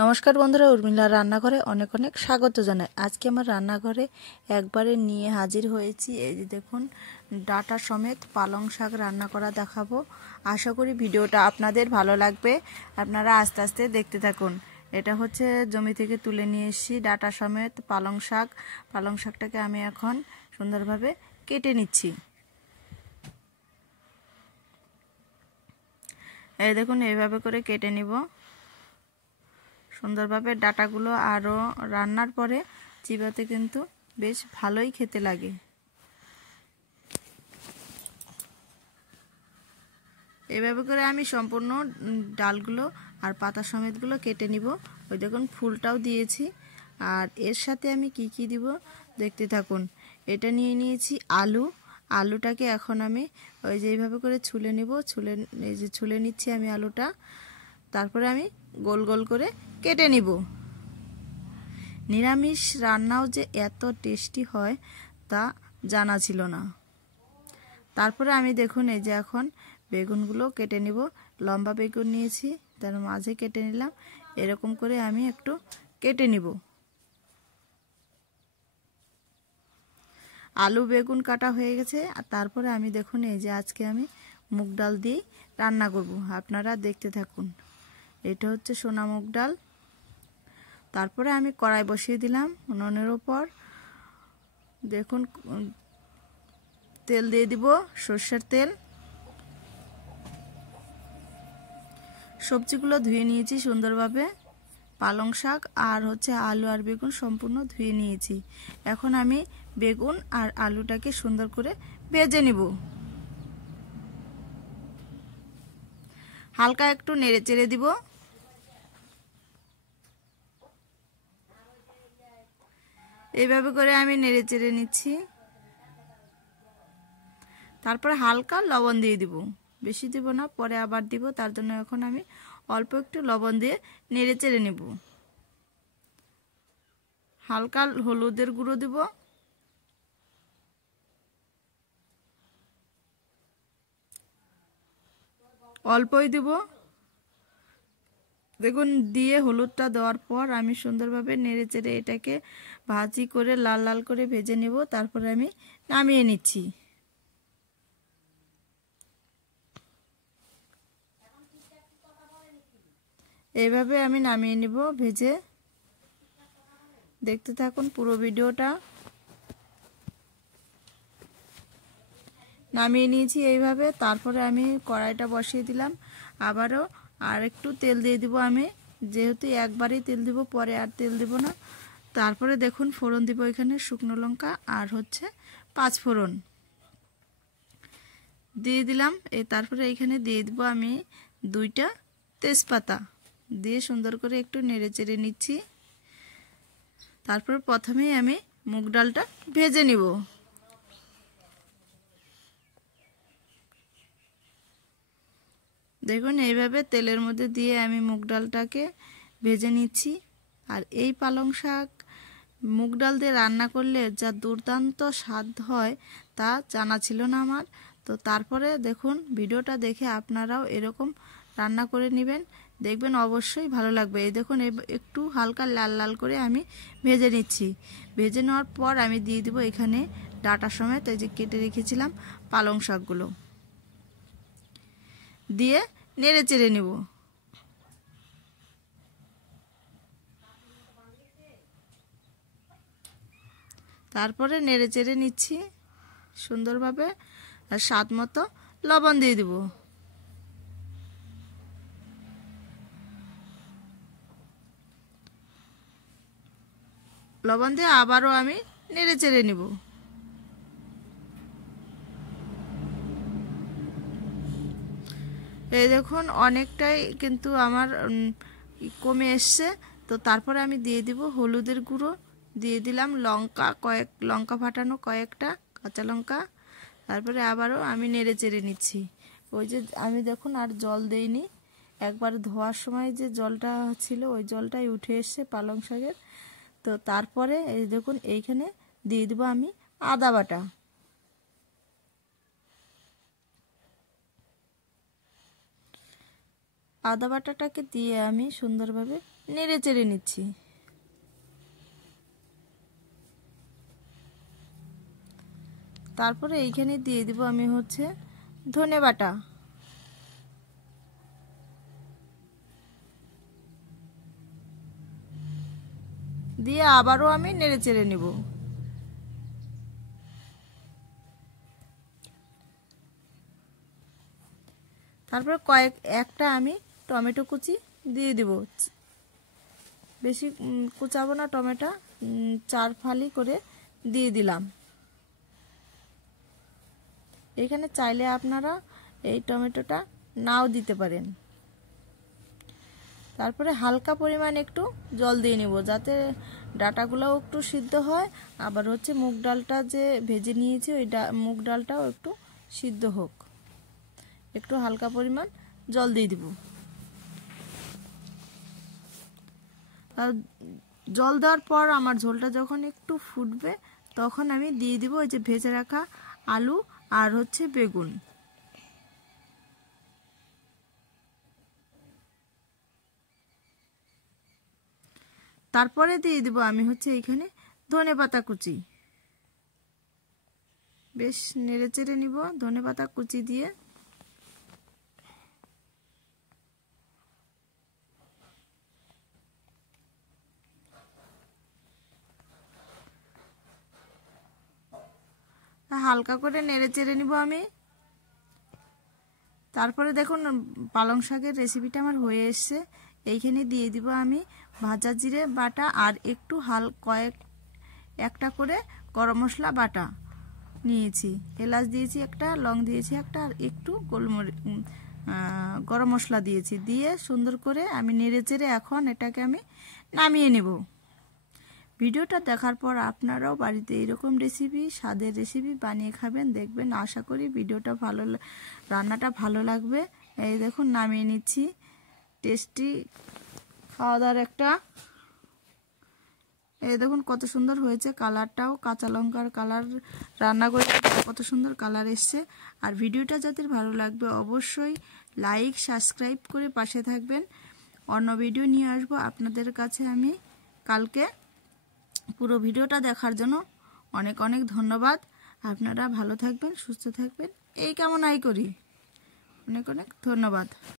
নমস্কার বন্ধুরা, উর্মিলার রান্নাঘরে অনেক অনেক স্বাগত জানাই। আজকে আমার রান্নাঘরে একবারে নিয়ে হাজির হয়েছি। এই যে দেখুন, ডাঁটা সমেত পালং শাক রান্না করা দেখাবো। আশা করি ভিডিওটা আপনাদের ভালো লাগবে। আপনারা আস্তে আস্তে দেখতে থাকুন। এটা হচ্ছে জমি থেকে তুলে নিয়ে এসেছি ডাঁটা সমেত পালং শাক। পালং শাকটাকে আমি এখন সুন্দরভাবে কেটে নিচ্ছি। এই দেখুন, এইভাবে করে কেটে নিব সুন্দরভাবে। ডাঁটাগুলো আরও রান্নার পরে চিবাতে কিন্তু বেশ ভালোই খেতে লাগে। এইভাবে করে আমি সম্পূর্ণ ডালগুলো আর পাতা সমেতগুলো কেটে নিব। ওই দেখুন, ফুলটাও দিয়েছি। আর এর সাথে আমি কি কি দিব দেখতে থাকুন। এটা নিয়ে নিয়েছি আলু। আলুটাকে এখন আমি ওই যে এইভাবে করে ছুলে নিব। এই যে ছুলে নিচ্ছি আমি আলুটা। তারপরে আমি গোল গোল করে কেটে নিব। নিরামিষ রান্নাও যে এত টেস্টি হয় তা জানা ছিল না। তারপরে আমি দেখুন, এই যে এখন বেগুনগুলো কেটে নিব। লম্বা বেগুন নিয়েছি, তার মাঝে কেটে নিলাম। এরকম করে আমি একটু কেটে নিব। আলু বেগুন কাটা হয়ে গেছে। আর তারপরে আমি দেখুন, এই যে আজকে আমি মুগ ডাল দিয়ে রান্না করব। আপনারা দেখতে থাকুন। এটা হচ্ছে সোনা মুগ ডাল। তারপরে আমি কড়াই বসিয়ে দিলাম উনুনের ওপর। দেখুন, তেল দিয়ে দিব, সর্ষের তেল। সবজিগুলো ধুয়ে নিয়েছি সুন্দরভাবে। পালং শাক আর হচ্ছে আলু আর বেগুন সম্পূর্ণ ধুয়ে নিয়েছি। এখন আমি বেগুন আর আলুটাকে সুন্দর করে ভেজে নিব। হালকা একটু নেড়ে চেড়ে দিব। এইভাবে করে আমি নেড়ে চেড়ে নিচ্ছি। তারপরে হালকা লবণ দিয়ে দিব, বেশি দিব না, পরে আবার দিব। তার জন্য এখন আমি অল্প একটু লবণ দিয়ে নেড়ে চেড়ে নেব। হালকা হলুদের গুঁড়ো দিব। অল্পই দিব। দেখুন, দিয়ে হলুদটা দেওয়ার পর আমি সুন্দরভাবে নেড়ে চেড়ে এটাকে ভাজি করে লাল লাল করে ভেজে নেব। তারপরে আমি নামিয়ে নিচ্ছি। এইভাবে আমি নামিয়ে নিব ভেজে। দেখতে থাকুন পুরো ভিডিওটা। নামিয়ে নিয়েছি এইভাবে। তারপরে আমি কড়াইটা বসিয়ে দিলাম। আবারও আর একটু তেল দিয়ে দিব আমি, যেহেতু একবারই তেল দিব, পরে আর তেল দিব না। তারপরে দেখুন, ফোড়ন দিব এখানে শুকনো লঙ্কা আর হচ্ছে 5 ফোড়ন দিয়ে দিলাম। তারপরে এখানে দিয়ে দিব আমি 2টা তেজপাতা দিয়ে সুন্দর করে একটু নেড়ে চেড়ে নিচ্ছি। তারপর প্রথমেই আমি মুগ ডালটা ভেজে নিব। দেখুন, এইভাবে তেলের মধ্যে দিয়ে আমি মুগ ডালটাকে ভেজে নিচ্ছি। আর এই পালং শাক মুগ ডাল দিয়ে রান্না করলে যা দুর্দান্ত স্বাদ হয় তা জানা ছিল না আমার। তো তারপরে দেখুন, ভিডিওটা দেখে আপনারাও এরকম রান্না করে নেবেন, দেখবেন অবশ্যই ভালো লাগবে। এই দেখুন, একটু হালকা লাল লাল করে আমি ভেজে নিচ্ছি। ভেজে নেওয়ার পর আমি দিয়ে দিব এখানে ডাঁটা সমেত এই যে কেটে রেখেছিলাম পালং শাকগুলো দিয়ে নেড়ে চেড়ে নেব। তারপরে নেড়ে চেড়ে নিচ্ছি সুন্দরভাবে। আর স্বাদ মতো লবণ দিয়ে দিব। লবণ দিয়ে আবারও আমি নেড়ে চেড়ে নিব। এই দেখুন, অনেকটাই কিন্তু আমার কমে এসছে। তো তারপরে আমি দিয়ে দিব হলুদের গুঁড়ো, দিয়ে দিলাম লঙ্কা ফাটানো কয়েকটা কাঁচা লঙ্কা। তারপরে আবারও আমি নেড়ে চেড়ে নিচ্ছি। ওই যে আমি দেখুন আর জল দেইনি, একবার ধোয়ার সময় যে জলটা ছিল ওই জলটাই উঠে এসছে পালং শাকের। তো তারপরে এই দেখুন, এইখানে দিয়ে দেবো আমি আদা বাটা। আদা বাটাটাকে দিয়ে আমি সুন্দরভাবে নেড়ে চেড়ে নিচ্ছি। তারপরে এইখানে দিয়ে দিব আমি হচ্ছে ধনে বাটা, দিয়ে আবারও আমি নেড়ে চেড়ে নিব। তারপরে একটা আমি টমেটো কুচি দিয়ে দিব, বেশি কুচাবো না, টমেটো 4 ফালি করে দিয়ে দিলাম। এখানে চাইলে আপনারা এই টমেটোটা নাও দিতে পারেন। তারপরে হালকা পরিমাণ একটু জল দিয়ে নিব, যাতে ডাঁটাগুলোও একটু সিদ্ধ হয়, আবার হচ্ছে মুগ ডালটা যে ভেজে নিয়েছি ওই মুগ ডালটাও একটু সিদ্ধ হোক। একটু হালকা পরিমাণ জল দিয়ে দিব। আর জল দেওয়ার পর আমার ঝোলটা যখন একটু ফুটবে তখন আমি দিয়ে দিব ওই যে ভেজে রাখা আলু আর হচ্ছে বেগুন। তারপরে দিয়ে দিব আমি হচ্ছে এখানে ধনেপাতা কুচি, বেশ নেড়ে চেড়ে নিব ধনেপাতা কুচি দিয়ে। হালকা করে নেড়ে চেড়ে নিব আমি। তারপরে দেখুন পালং শাকের রেসিপিটা আমার হয়ে এসছে। এইখানে দিয়ে দিব আমি ভাজা জিরে বাটা আর একটু একটা করে গরম মশলা বাটা নিয়েছি, এলাচ দিয়েছি একটা, লং দিয়েছি একটা, আর একটু গরম মশলা দিয়েছি, দিয়ে সুন্দর করে আমি নেড়ে চেড়ে এখন এটাকে আমি নামিয়ে নেব। ভিডিওটা দেখার পর আপনারাও বাড়িতে এরকম রেসিপি, স্বাদের রেসিপি বানিয়ে খাবেন, দেখবেন। আশা করি ভিডিওটা রান্নাটা ভালো লাগবে। এই দেখুন নামিয়ে নিচ্ছি। টেস্টি খাওয়া দাওয়ার একটা, এই দেখুন কত সুন্দর হয়েছে, কালারটাও কাঁচা লঙ্কার কালার রান্না করে কত সুন্দর কালার এসছে। আর ভিডিওটা যাদের ভালো লাগবে অবশ্যই লাইক সাবস্ক্রাইব করে পাশে থাকবেন। অন্য ভিডিও নিয়ে আসবো আপনাদের কাছে আমি কালকে। পুরো ভিডিওটা দেখার জন্য অনেক অনেক ধন্যবাদ। আপনারা ভালো থাকবেন, সুস্থ থাকবেন এই কামনাই করি। অনেক অনেক ধন্যবাদ।